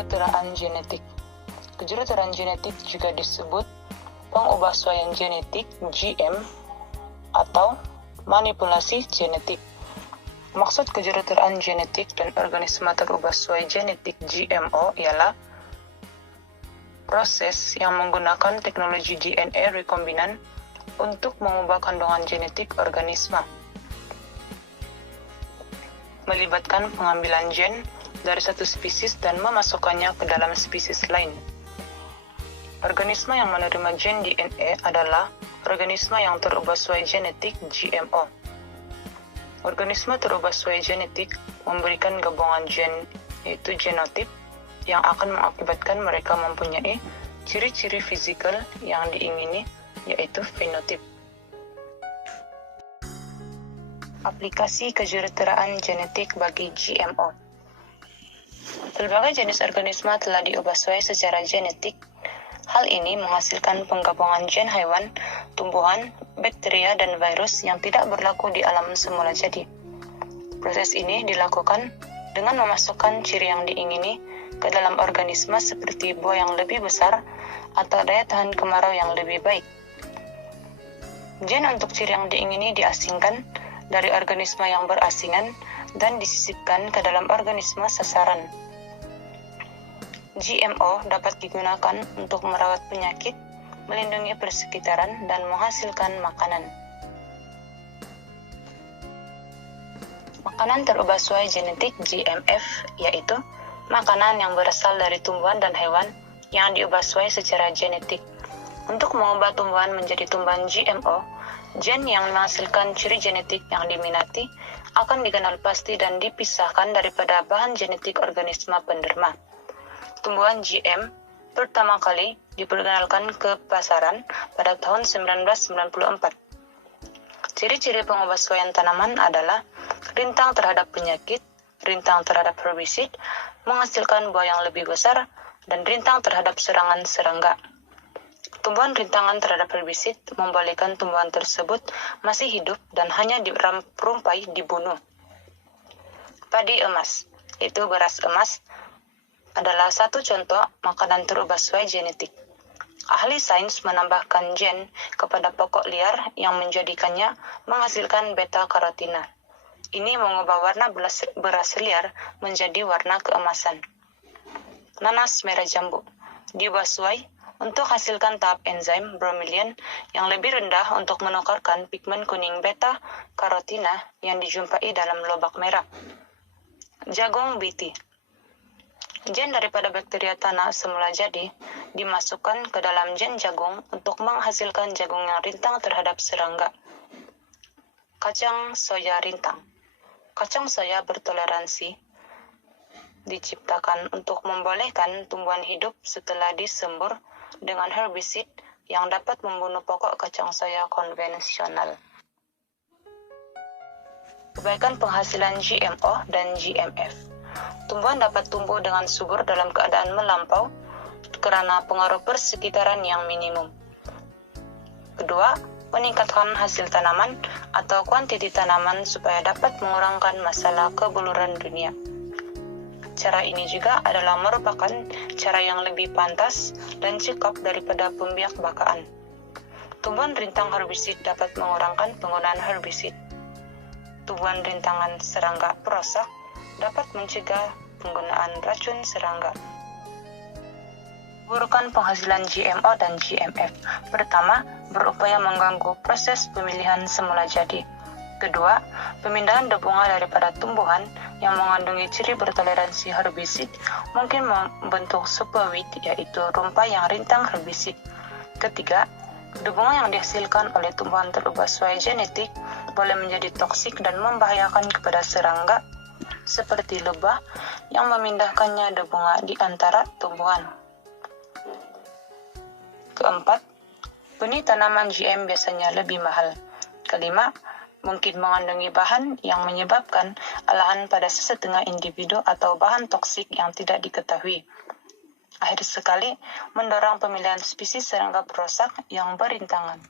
Kejuruteraan genetik. Kejuruteraan genetik juga disebut pengubahsuaian genetik (GM) atau manipulasi genetik. Maksud kejuruteraan genetik dan organisme terubahsuai genetik GMO ialah proses yang menggunakan teknologi DNA rekombinan untuk mengubah kandungan genetik organisme, melibatkan pengambilan gen dari satu spesies dan memasukkannya ke dalam spesies lain. Organisme yang menerima gen DNA adalah organisme yang terubahsuai genetik GMO. Organisme terubahsuai genetik memberikan gabungan gen, yaitu genotip, yang akan mengakibatkan mereka mempunyai ciri-ciri fisikal yang diingini, yaitu fenotip. Aplikasi kejuruteraan genetik bagi GMO. Berbagai jenis organisme telah diubahsuai secara genetik. Hal ini menghasilkan penggabungan gen hewan, tumbuhan, bakteria, dan virus yang tidak berlaku di alam semula jadi. Proses ini dilakukan dengan memasukkan ciri yang diingini ke dalam organisme seperti buah yang lebih besar atau daya tahan kemarau yang lebih baik. Gen untuk ciri yang diingini diasingkan dari organisme yang berasingan dan disisipkan ke dalam organisme sasaran. GMO dapat digunakan untuk merawat penyakit, melindungi persekitaran, dan menghasilkan makanan. Makanan terubahsuai genetik GMF yaitu makanan yang berasal dari tumbuhan dan hewan yang diubahsuai secara genetik. Untuk mengubah tumbuhan menjadi tumbuhan GMO, gen yang menghasilkan ciri genetik yang diminati akan dikenal pasti dan dipisahkan daripada bahan genetik organisme penderma. Tumbuhan GM pertama kali diperkenalkan ke pasaran pada tahun 1994. Ciri-ciri pengubahsuaian tanaman adalah rintang terhadap penyakit, rintang terhadap herbisid, menghasilkan buah yang lebih besar, dan rintang terhadap serangan serangga. Tumbuhan rintangan terhadap herbisid membolehkan tumbuhan tersebut masih hidup dan hanya dirumpai dibunuh. Padi emas, yaitu beras emas, adalah satu contoh makanan terubahsuai genetik. Ahli sains menambahkan gen kepada pokok liar yang menjadikannya menghasilkan beta-karotina. Ini mengubah warna beras liar menjadi warna keemasan. Nanas merah jambu diubahsuai untuk hasilkan tahap enzim bromelain yang lebih rendah untuk menukarkan pigmen kuning beta-karotina yang dijumpai dalam lobak merah. Jagung BT. Gen daripada bakteria tanah semula jadi dimasukkan ke dalam gen jagung untuk menghasilkan jagung yang rintang terhadap serangga. Kacang soya rintang. Kacang soya bertoleransi diciptakan untuk membolehkan tumbuhan hidup setelah disembur dengan herbisid yang dapat membunuh pokok kacang soya konvensional. Kebaikan penghasilan GMO dan GMF. Tumbuhan dapat tumbuh dengan subur dalam keadaan melampau karena pengaruh persekitaran yang minimum. Kedua, meningkatkan hasil tanaman atau kuantiti tanaman supaya dapat mengurangkan masalah kebuluran dunia. Cara ini juga adalah merupakan cara yang lebih pantas dan cekap daripada pembiak bakaan. Tumbuhan rintang herbisid dapat mengurangkan penggunaan herbisid. Tumbuhan rintangan serangga perosak dapat mencegah penggunaan racun serangga. Keburukan penghasilan GMO dan GMF. Pertama, berupaya mengganggu proses pemilihan semula jadi. Kedua, pemindahan bunga daripada tumbuhan yang mengandungi ciri bertoleransi herbisid mungkin membentuk superweed, yaitu rumpai yang rintang herbisid. Ketiga, bunga yang dihasilkan oleh tumbuhan terubahsuai genetik boleh menjadi toksik dan membahayakan kepada serangga seperti lebah yang memindahkannya bunga di antara tumbuhan. Keempat, benih tanaman GM biasanya lebih mahal. Kelima, mungkin mengandungi bahan yang menyebabkan alahan pada sesetengah individu atau bahan toksik yang tidak diketahui. Akhir sekali, mendorong pemilihan spesies serangga perusak yang berintangan.